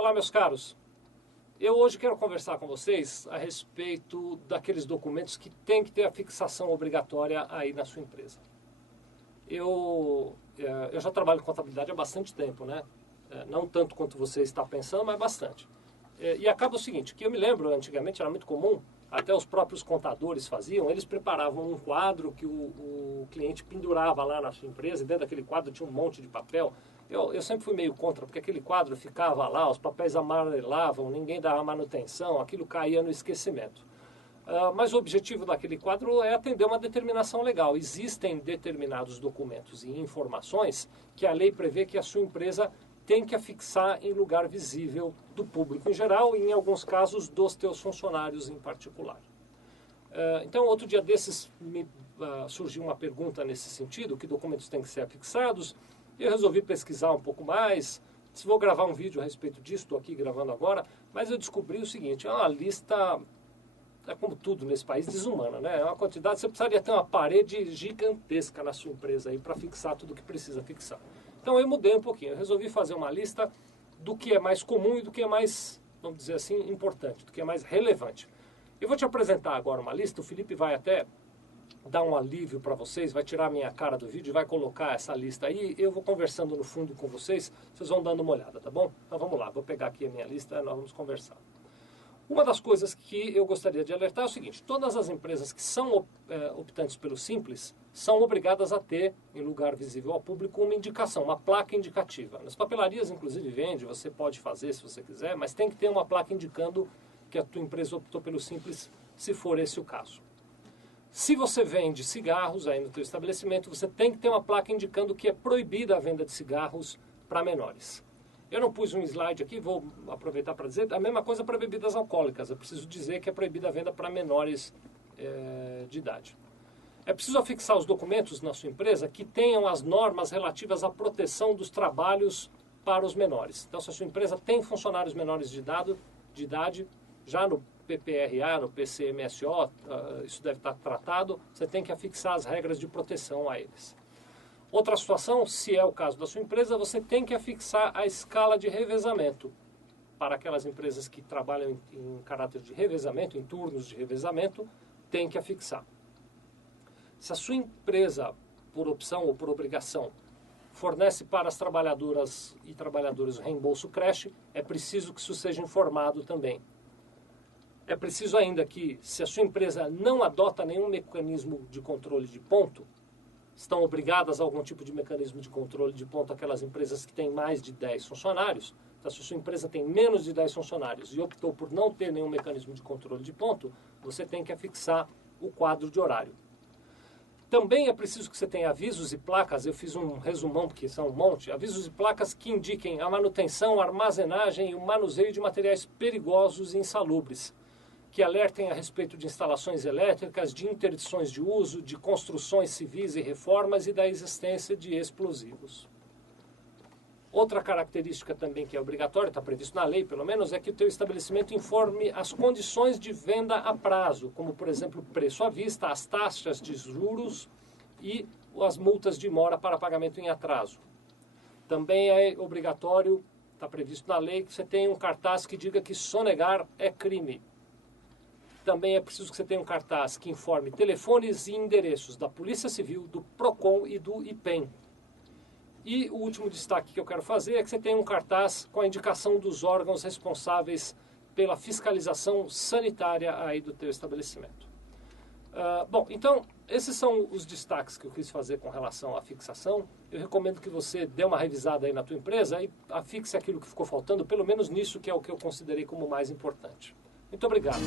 Olá, meus caros. Eu hoje quero conversar com vocês a respeito daqueles documentos que tem que ter a fixação obrigatória aí na sua empresa. Eu já trabalho em contabilidade há bastante tempo, né? Não tanto quanto você está pensando, mas bastante. E acaba o seguinte, que eu me lembro, antigamente era muito comum, até os próprios contadores faziam, eles preparavam um quadro que o cliente pendurava lá na sua empresa, e dentro daquele quadro tinha um monte de papel. Eu sempre fui meio contra, porque aquele quadro ficava lá, os papéis amarelavam, ninguém dava manutenção, aquilo caía no esquecimento. Mas o objetivo daquele quadro é atender uma determinação legal. Existem determinados documentos e informações que a lei prevê que a sua empresa tem que afixar em lugar visível do público em geral e, em alguns casos, dos teus funcionários em particular. Então, outro dia desses, surgiu uma pergunta nesse sentido, que documentos têm que ser afixados. Eu resolvi pesquisar um pouco mais. Se vou gravar um vídeo a respeito disso, estou aqui gravando agora, mas eu descobri o seguinte, é uma lista, como tudo nesse país, desumana, né? É uma quantidade, você precisaria ter uma parede gigantesca na sua empresa aí para fixar tudo que precisa fixar. Então eu mudei um pouquinho, eu resolvi fazer uma lista do que é mais comum e do que é mais, vamos dizer assim, importante, do que é mais relevante. Eu vou te apresentar agora uma lista, o Felipe vai até dar um alívio para vocês, vai tirar a minha cara do vídeo, vai colocar essa lista aí, eu vou conversando no fundo com vocês, vocês vão dando uma olhada, tá bom? Então vamos lá, vou pegar aqui a minha lista e nós vamos conversar. Uma das coisas que eu gostaria de alertar é o seguinte, todas as empresas que são optantes pelo Simples são obrigadas a ter, em lugar visível ao público, uma indicação, uma placa indicativa. Nas papelarias, inclusive, vende, você pode fazer se você quiser, mas tem que ter uma placa indicando que a tua empresa optou pelo Simples, se for esse o caso. Se você vende cigarros aí no teu estabelecimento, você tem que ter uma placa indicando que é proibida a venda de cigarros para menores. Eu não pus um slide aqui, vou aproveitar para dizer, a mesma coisa para bebidas alcoólicas. Eu preciso dizer que é proibida a venda para menores de idade. É preciso afixar os documentos na sua empresa que tenham as normas relativas à proteção dos trabalhos para os menores. Então, se a sua empresa tem funcionários menores de idade, já no PPRA, no PCMSO, isso deve estar tratado, você tem que afixar as regras de proteção a eles. Outra situação, se é o caso da sua empresa, você tem que afixar a escala de revezamento. Para aquelas empresas que trabalham em caráter de revezamento, em turnos de revezamento, tem que afixar. Se a sua empresa, por opção ou por obrigação, fornece para as trabalhadoras e trabalhadores o reembolso creche, é preciso que isso seja informado também. É preciso ainda que, se a sua empresa não adota nenhum mecanismo de controle de ponto, estão obrigadas a algum tipo de mecanismo de controle de ponto aquelas empresas que têm mais de 10 funcionários. Então, se a sua empresa tem menos de 10 funcionários e optou por não ter nenhum mecanismo de controle de ponto, você tem que afixar o quadro de horário. Também é preciso que você tenha avisos e placas, eu fiz um resumão porque são um monte, avisos e placas que indiquem a manutenção, a armazenagem e o manuseio de materiais perigosos e insalubres, que alertem a respeito de instalações elétricas, de interdições de uso, de construções civis e reformas e da existência de explosivos. Outra característica também que é obrigatória, está previsto na lei pelo menos, é que o teu estabelecimento informe as condições de venda a prazo, como por exemplo preço à vista, as taxas de juros e as multas de mora para pagamento em atraso. Também é obrigatório, está previsto na lei, que você tenha um cartaz que diga que sonegar é crime. Também é preciso que você tenha um cartaz que informe telefones e endereços da Polícia Civil, do PROCON e do IPEM. E o último destaque que eu quero fazer é que você tenha um cartaz com a indicação dos órgãos responsáveis pela fiscalização sanitária aí do teu estabelecimento. Bom, então, esses são os destaques que eu quis fazer com relação à fixação. Eu recomendo que você dê uma revisada aí na tua empresa e afixe aquilo que ficou faltando, pelo menos nisso que é o que eu considerei como mais importante. Muito obrigado.